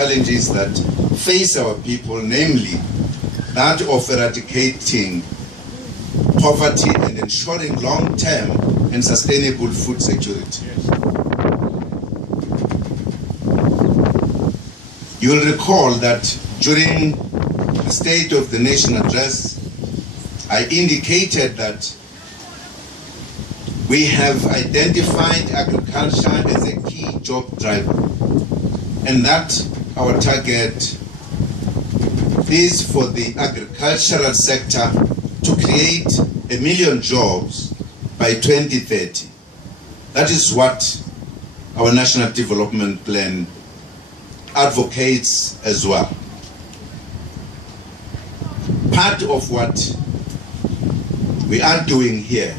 challenges that face our people, namely that of eradicating poverty and ensuring long-term and sustainable food security. You will recall that during the State of the Nation address, I indicated that we have identified agriculture as a key job driver, and that our target is for the agricultural sector to create 1 million jobs by 2030. That is what our National Development Plan advocates as well. Part of what we are doing here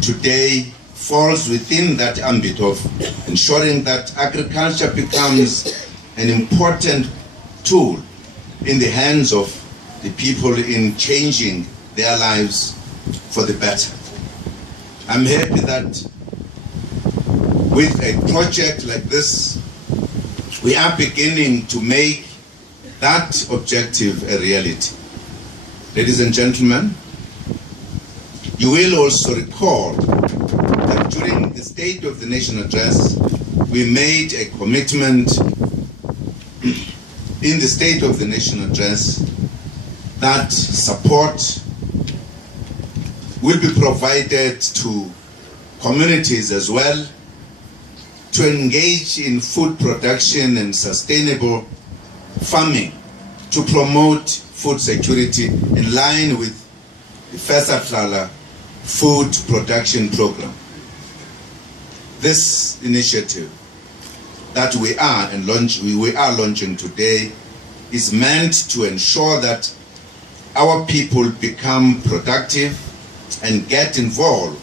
today falls within that ambit of ensuring that agriculture becomes an important tool in the hands of the people in changing their lives for the better. I'm happy that with a project like this, we are beginning to make that objective a reality. Ladies and gentlemen, you will also recall that during the State of the Nation address, we made a commitment in the State of the Nation address that support will be provided to communities as well to engage in food production and sustainable farming to promote food security in line with the Fesahlala food production program. This initiative that we are launching today is meant to ensure that our people become productive and get involved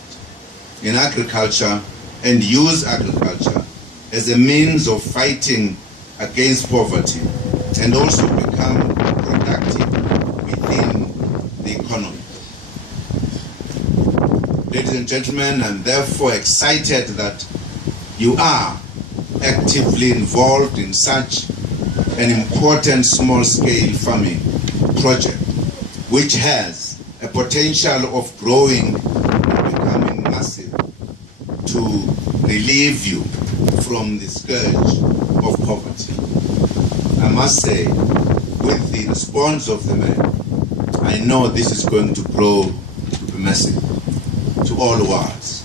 in agriculture and use agriculture as a means of fighting against poverty and also become productive within the economy. Ladies and gentlemen, I'm therefore excited that you are actively involved in such an important small-scale farming project, which has a potential of growing and becoming massive to relieve you from the scourge of poverty. I must say, with the response of the man, I know this is going to grow to be massive to all wards.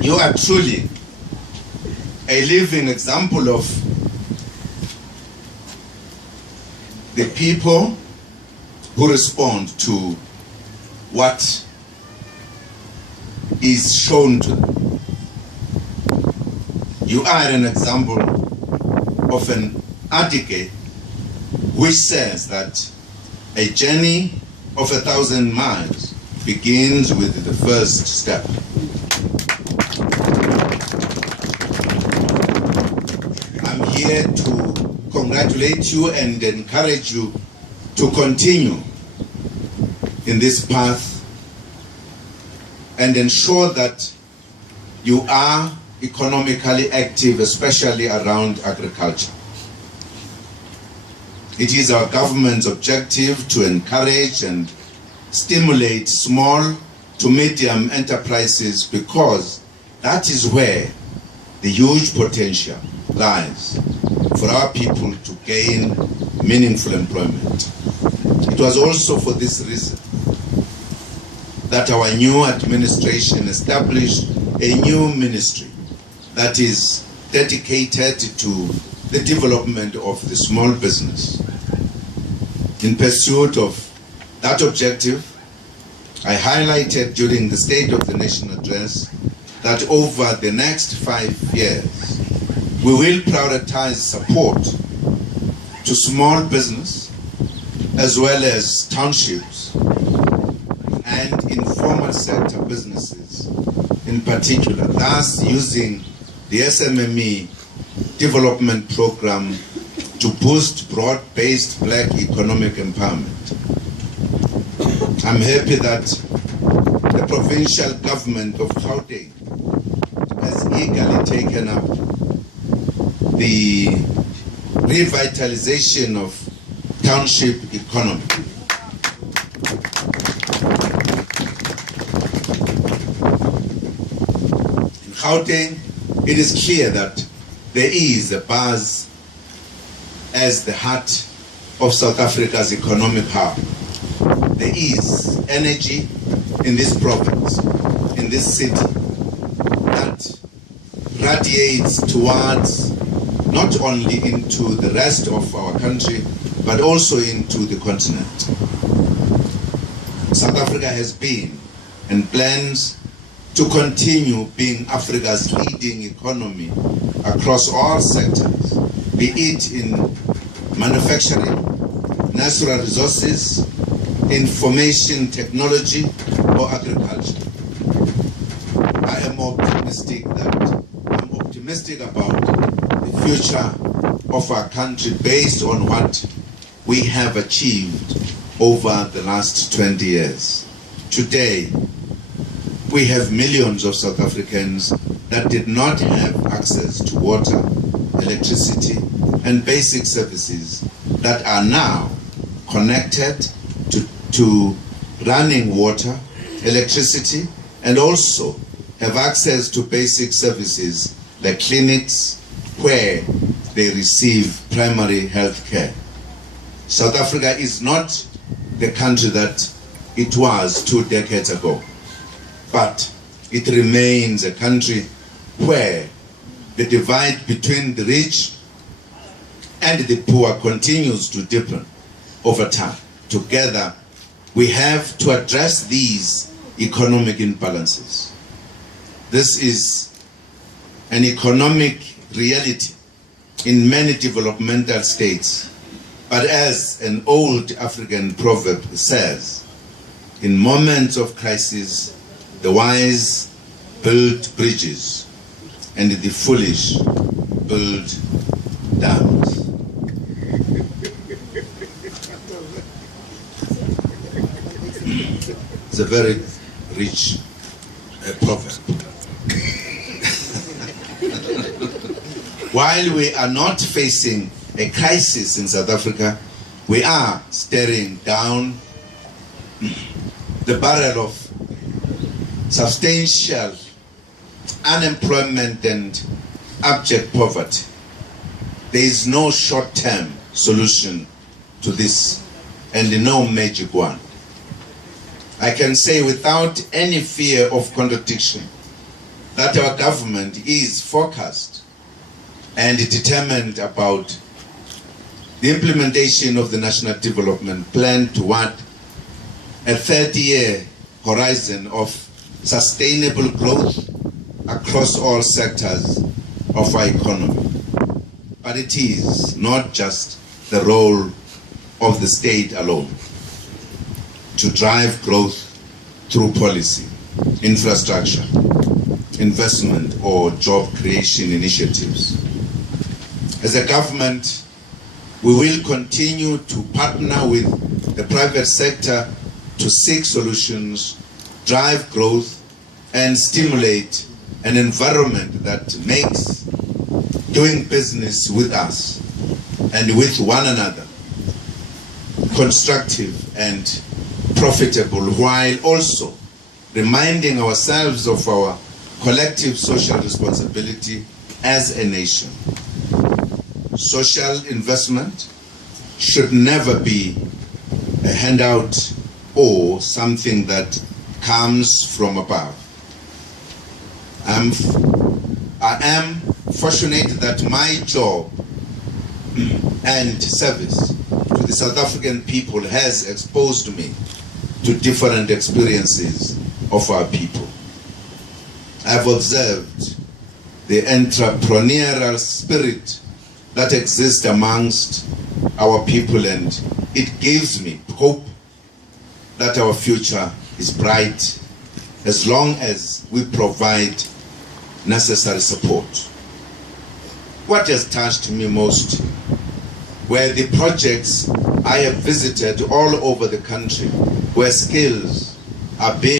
You are truly a living example of the people who respond to what is shown to them. You are an example of an advocate which says that a journey of 1,000 miles begins with the first step. I'm here to congratulate you and encourage you to continue in this path and ensure that you are economically active, especially around agriculture. It is our government's objective to encourage and stimulate small to medium enterprises because that is where the huge potential lies for our people to gain meaningful employment. It was also for this reason that our new administration established a new ministry that is dedicated to the development of the small business. In pursuit of that objective, I highlighted during the State of the Nation address that over the next 5 years, we will prioritize support to small business as well as townships and informal sector businesses in particular, thus using the SMME development program to boost broad-based black economic empowerment. I'm happy that provincial government of Gauteng has eagerly taken up the revitalization of township economy. In Gauteng, it is clear that there is a buzz as the heart of South Africa's economic hub. There is energy in this province, in this city, that radiates towards not only into the rest of our country, but also into the continent. South Africa has been and plans to continue being Africa's leading economy across all sectors, be it in manufacturing, natural resources, information technology, or agriculture. I am optimistic about the future of our country based on what we have achieved over the last 20 years. Today, we have millions of South Africans that did not have access to water, electricity, and basic services that are now connected to running water, electricity, and also have access to basic services like clinics where they receive primary health care. South Africa is not the country that it was 2 decades ago, but it remains a country where the divide between the rich and the poor continues to deepen over time. Together, we have to address these economic imbalances. This is an economic reality in many developmental states, but as an old African proverb says, in moments of crisis, the wise build bridges and the foolish build dams. It's a very rich proverb. While we are not facing a crisis in South Africa, we are staring down the barrel of substantial unemployment and abject poverty. There is no short-term solution to this, and no magic one. I can say without any fear of contradiction that our government is focused and determined about the implementation of the National Development Plan toward a 30-year horizon of sustainable growth across all sectors of our economy. But it is not just the role of the state alone to drive growth through policy, infrastructure, investment, or job creation initiatives. As a government, we will continue to partner with the private sector to seek solutions, drive growth, and stimulate an environment that makes doing business with us and with one another constructive and profitable, while also reminding ourselves of our collective social responsibility as a nation. Social investment should never be a handout or something that comes from above. I am fortunate that my job and service to the South African people has exposed me to different experiences of our people. I've observed the entrepreneurial spirit that exists amongst our people, and it gives me hope that our future is bright as long as we provide necessary support. What has touched me most were the projects I have visited all over the country where skills are being